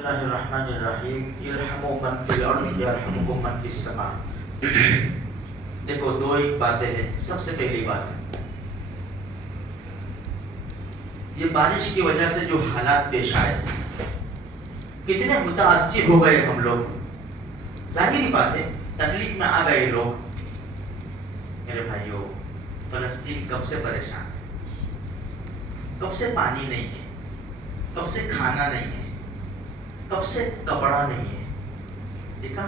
اللہ الرحمن الرحیم ارحموا من فی الارض یرحمکم من فی السماء۔ دیکھو دو ایک باتیں ہیں۔ سب سے پہلی بات، یہ بارش کی وجہ سے جو حالات پیش آئے، کتنے متاثر ہو گئے ہم لوگ۔ ظاہری بات ہے تکلیف میں آ گئے لوگ۔ میرے بھائیوں، فلسطین کب سے پریشان ہے، کب سے پانی نہیں ہے، کب سے کھانا نہیں ہے، کب سے کپڑا نہیں ہے۔ دیکھا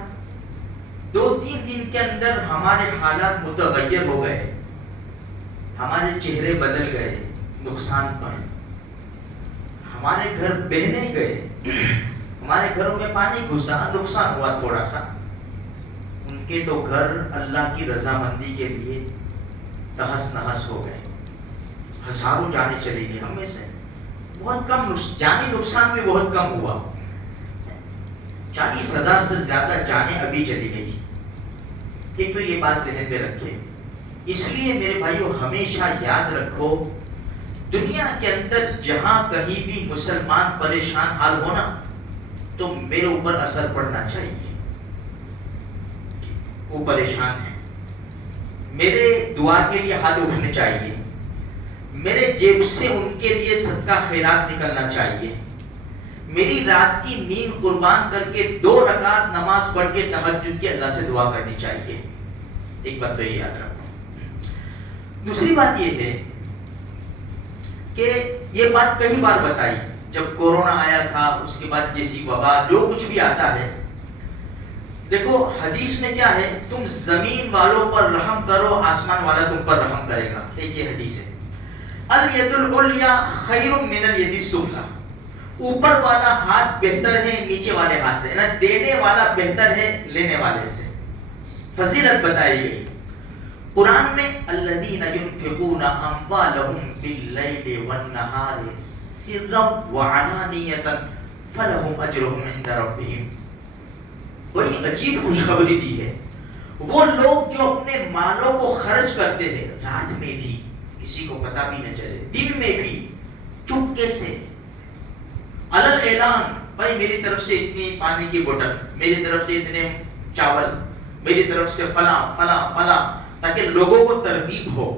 2-3 دن کے اندر ہمارے حالات متغیر ہو گئے، ہمارے چہرے بدل گئے نقصان پر۔ ہمارے گھر بہنے گئے، ہمارے گھروں میں پانی گھسا، نقصان ہوا تھوڑا سا۔ ان کے تو گھر اللہ کی رضامندی کے لیے تہس نہس ہو گئے، ہزاروں جانیں چلی گئی۔ ہم میں سے بہت کم جانی نقصان بھی بہت کم ہوا، 40,000 سے زیادہ جانیں ابھی چلی گئی۔ ایک تو یہ بات ذہن میں رکھے۔ اس لیے میرے بھائیوں ہمیشہ یاد رکھو، دنیا کے اندر جہاں کہیں بھی مسلمان پریشان حال ہونا تو میرے اوپر اثر پڑنا چاہیے۔ وہ پریشان ہیں، میرے دعا کے لیے ہاتھ اٹھنے چاہیے، میرے جیب سے ان کے لیے صدقہ خیرات نکلنا چاہیے، میری رات کی نیند قربان کر کے 2 رکعت نماز پڑھ کے تہجد کی اللہ سے دعا کرنی چاہیے۔ ایک بات تو یہ یاد رکھو۔ دوسری بات یہ ہے کہ یہ بات کئی بار بتائی، جب کورونا آیا تھا، اس کے بعد جیسی وبا، جو کچھ بھی آتا ہے، دیکھو حدیث میں کیا ہے، تم زمین والوں پر رحم کرو، آسمان والا تم پر رحم کرے گا۔ ایک یہ حدیث ہے، الید العلیٰ خیر من الید السفلیٰ، اوپر والا ہاتھ بہتر ہے نیچے والے ہاتھ سے، یعنی دینے والا بہتر ہے لینے والے سے۔ فضیلت بتائی گئی قرآن میں، الذین ينفقون اموالهم باللیل والنہار سرا وعلانیۃ فلہم اجرہم عند ربہم۔ بڑی عجیب خوشخبری دی ہے۔ وہ لوگ جو اپنے مالوں کو خرچ کرتے ہیں، رات میں بھی کسی کو پتہ بھی نہ چلے، دن میں بھی چپکے سے، علل اعلان، بھائی میری طرف سے اتنی پانی کی بوتل، میری طرف سے اتنے چاول، میری طرف سے فلاں فلاں فلاں، تاکہ لوگوں کو ترغیب ہو۔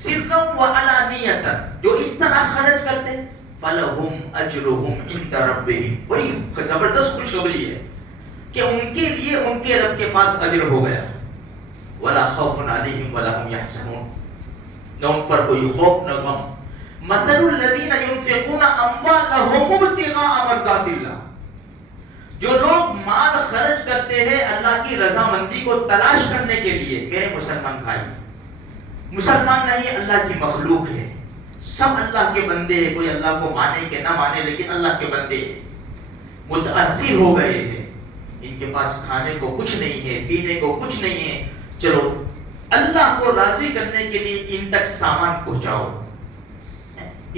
سرًا وعلانیۃ، جو اس طرح خرچ کرتے، فلہم اجرہم عند ربہم، بڑی زبردست خوشخبری ہے کہ ان کے لیے ان کے رب کے پاس اجر ہو گیا۔ ولا خوف علیہم ولا هم یحزنون، نہ ان پر کوئی خوف نہ غم۔ مثل الذین ينفقون اموالهم ابتغاء مرضات اللہ، جو لوگ مال خرچ کرتے ہیں اللہ کی رضامندی کو تلاش کرنے کے لیے۔ میرے مسلمان بھائی، مسلمان نہیں، اللہ کی مخلوق ہے، سب اللہ کے بندے ہیں، کوئی اللہ کو مانے کہ نہ مانے، لیکن اللہ کے بندے ہیں، متاثر ہو گئے ہیں، ان کے پاس کھانے کو کچھ نہیں ہے، پینے کو کچھ نہیں ہے، چلو اللہ کو راضی کرنے کے لیے ان تک سامان پہنچاؤ۔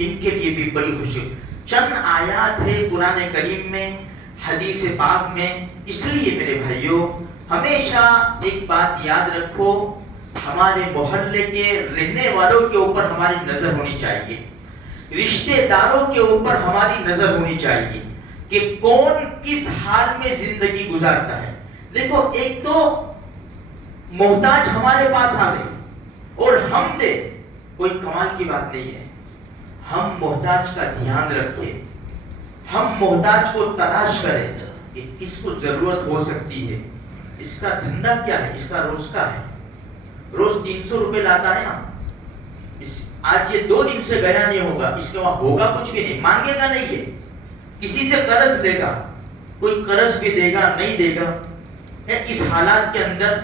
ان کے لیے بھی بڑی خوشی۔ چند آیات ہے قرآن کریم میں، حدیث پاک میں۔ اس لیے میرے بھائیوں ہمیشہ ایک بات یاد رکھو، ہمارے محلے کے رہنے والوں کے اوپر ہماری نظر ہونی چاہیے، رشتہ داروں کے اوپر ہماری نظر ہونی چاہیے کہ کون کس حال میں زندگی گزارتا ہے۔ دیکھو ایک تو محتاج ہمارے پاس آوے اور ہم دے، کوئی کمال کی بات نہیں ہے۔ ہم محتاج کا دھیان رکھیں، ہم محتاج کو تلاش کریں کہ کس کو ضرورت ہو سکتی ہے، اس کا دھندا کیا ہے، اس کا روز کا ہے، روز 300 روپے لاتا ہے نا، آج یہ 2 دن سے گیا نہیں ہوگا، اس کے وہاں ہوگا کچھ بھی نہیں، مانگے گا نہیں، ہے کسی سے قرض دے گا، کوئی قرض بھی دے گا نہیں دے گا۔ اس حالات کے اندر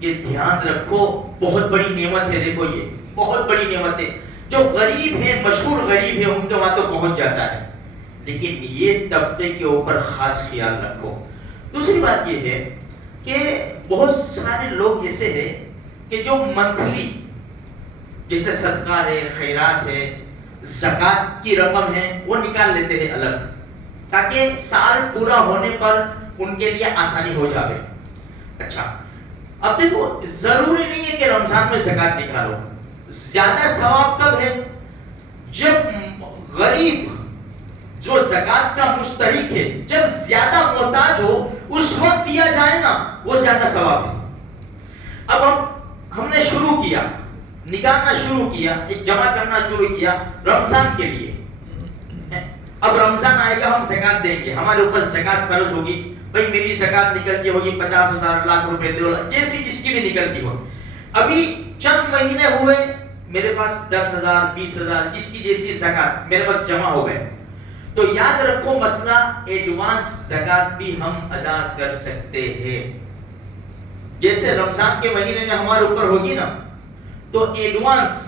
یہ دھیان رکھو، بہت بڑی نعمت ہے۔ دیکھو یہ بہت بڑی نعمت ہے، جو غریب ہیں، مشہور غریب ہیں، ان کے وہاں تو پہنچ جاتا ہے، لیکن یہ طبقے کے اوپر خاص خیال رکھو۔ دوسری بات یہ ہے کہ بہت سارے لوگ ایسے ہیں کہ جو منتھلی، جیسے صدقہ ہے، خیرات ہے، زکوٰۃ کی رقم ہے، وہ نکال لیتے ہیں الگ، تاکہ سال پورا ہونے پر ان کے لیے آسانی ہو جائے۔ اچھا، اب دیکھو ضروری نہیں ہے کہ رمضان میں زکوٰۃ نکالو، زیادہ ثواب کب ہے؟ جب غریب جو زکات کا مستحق ہے جب زیادہ محتاج ہو اس وقت دیا جائے نا وہ زیادہ ثواب ہے. اب ہم نے شروع کیا نکالنا شروع کیا ایک جمع کرنا شروع کیا رمضان کے لیے. اب رمضان آئے گا ہم زکات دیں گے, ہمارے اوپر زکات فرض ہوگی. بھائی میری زکات نکلتی ہوگی 50,000 لاکھ روپے 2 لاکھ جیسی جس کی بھی نکلتی ہو. ابھی چند مہینے ہوئے میرے پاس 10,000 20,000 جس کی جیسی زکات میرے پاس جمع ہو گئے. تو یاد رکھو مسئلہ ایڈوانس زکات بھی ہم ادا کر سکتے ہیں. جیسے رمضان کے مہینے میں ہمارے اوپر ہوگی نا تو ایڈوانس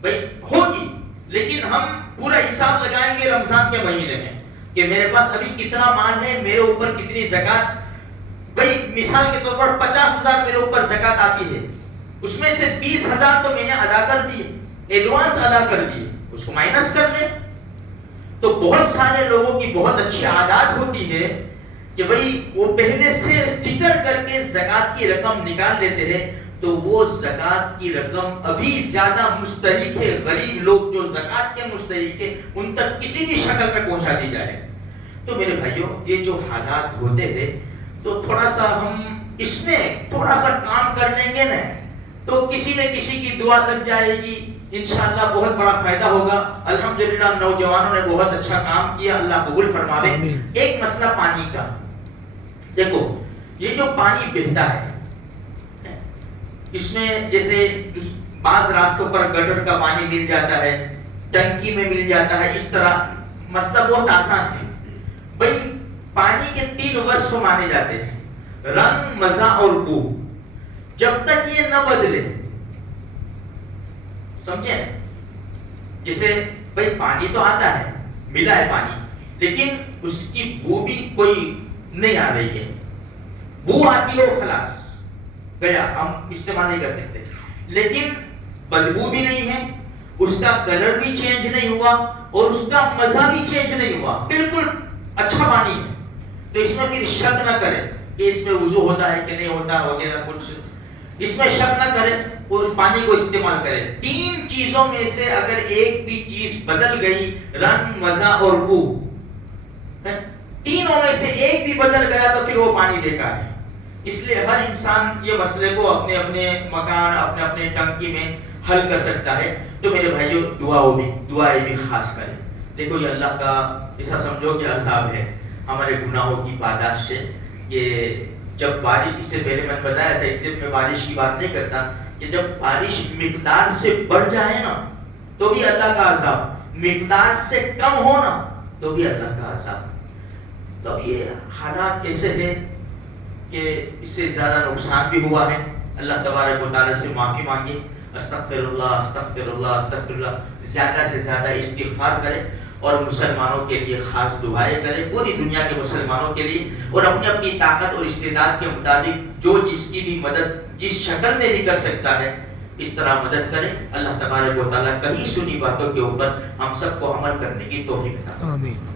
بھائی ہوگی, لیکن ہم پورا حساب لگائیں گے رمضان کے مہینے میں کہ میرے پاس ابھی کتنا مال ہے, میرے اوپر کتنی زکات. بھائی مثال کے طور پر 50,000 میرے اوپر زکات آتی ہے, اس میں سے 20,000 تو میں نے ادا کر دیے, ایڈوانس ادا کر دیے, اس کو مائنس کر لیں. تو بہت سارے لوگوں کی بہت اچھی عادت ہوتی ہے کہ بھئی وہ پہلے سے فکر کر کے زکات کی رقم نکال لیتے ہیں, تو وہ زکات کی رقم ابھی زیادہ مستحق ہے. غریب لوگ جو زکات کے مستحق ہے ان تک کسی بھی شکل میں پہنچا دی جائے. تو میرے بھائیوں یہ جو حالات ہوتے ہیں تو تھوڑا سا ہم اس میں تھوڑا سا کام کر لیں گے نا تو کسی نہ کسی کی دعا لگ جائے گی, انشاءاللہ بہت بڑا فائدہ ہوگا. الحمدللہ نوجوانوں نے بہت اچھا کام کیا, اللہ قبول فرماوے. ایک مسئلہ پانی کا, دیکھو یہ جو پانی بہتا ہے اس میں جیسے بعض راستوں پر گٹر کا پانی مل جاتا ہے, ٹنکی میں مل جاتا ہے, اس طرح مسئلہ بہت آسان ہے. بھائی پانی کے 3 وصف مانے جاتے ہیں, رنگ, مزہ اور بو. جب تک یہ نہ بدلے, سمجھے, جیسے بھائی پانی تو آتا ہے, ملا ہے پانی, لیکن اس کی بو بھی کوئی نہیں آ رہی ہے. بو آتی ہے خلاص گیا, ہم استعمال نہیں کر سکتے. لیکن بدبو بھی نہیں ہے, اس کا کلر بھی چینج نہیں ہوا اور اس کا مزہ بھی چینج نہیں ہوا, بالکل اچھا پانی ہے. تو اس میں پھر شک نہ کرے کہ اس میں وضو ہوتا ہے کہ نہیں ہوتا وغیرہ کچھ, اس میں شک نہ کرے, اس پانی کو استعمال کرے. 3 چیزوں میں سے اگر ایک بھی چیز بدل گئی, رنگ, مزہ اور بو, تینوں میں سے ایک بھی بدل گیا تو پھر وہ پانی بیکار ہے. اس لیے ہر انسان یہ مسئلے کو اپنے اپنے مکان, اپنے اپنے ٹنکی میں حل کر سکتا ہے. تو میرے بھائیوں دعائیں بھی خاص کریں. دیکھو یہ اللہ کا ایسا سمجھو کہ عذاب ہے ہمارے گناہوں کی پاداش سے, کہ جب بارش, اس سے پہلے میں نے بتایا تھا, اس لیے میں بارش کی بات نہیں کرتا, کہ جب بارش مقدار سے بڑھ جائے نا تو بھی اللہ کا عذاب, مقدار سے کم ہونا تو بھی اللہ کا عذاب. تو یہ حالات ایسے ہیں کہ اس سے زیادہ نقصان بھی ہوا ہے. اللہ تبارک و تعالیٰ سے معافی مانگے, استغفر اللہ استغفر اللہ استغفر اللہ, زیادہ سے زیادہ استغفار کرے اور مسلمانوں کے لیے خاص دعائیں کرے, پوری دنیا کے مسلمانوں کے لیے, اور اپنی اپنی طاقت اور استعداد کے مطابق جو جس کی بھی مدد جس شکل میں بھی کر سکتا ہے اس طرح مدد کرے. اللہ تبارک و تعالیٰ کہیں سنی باتوں کے اوپر ہم سب کو عمل کرنے کی توفیق عطا فرمائے. آمین.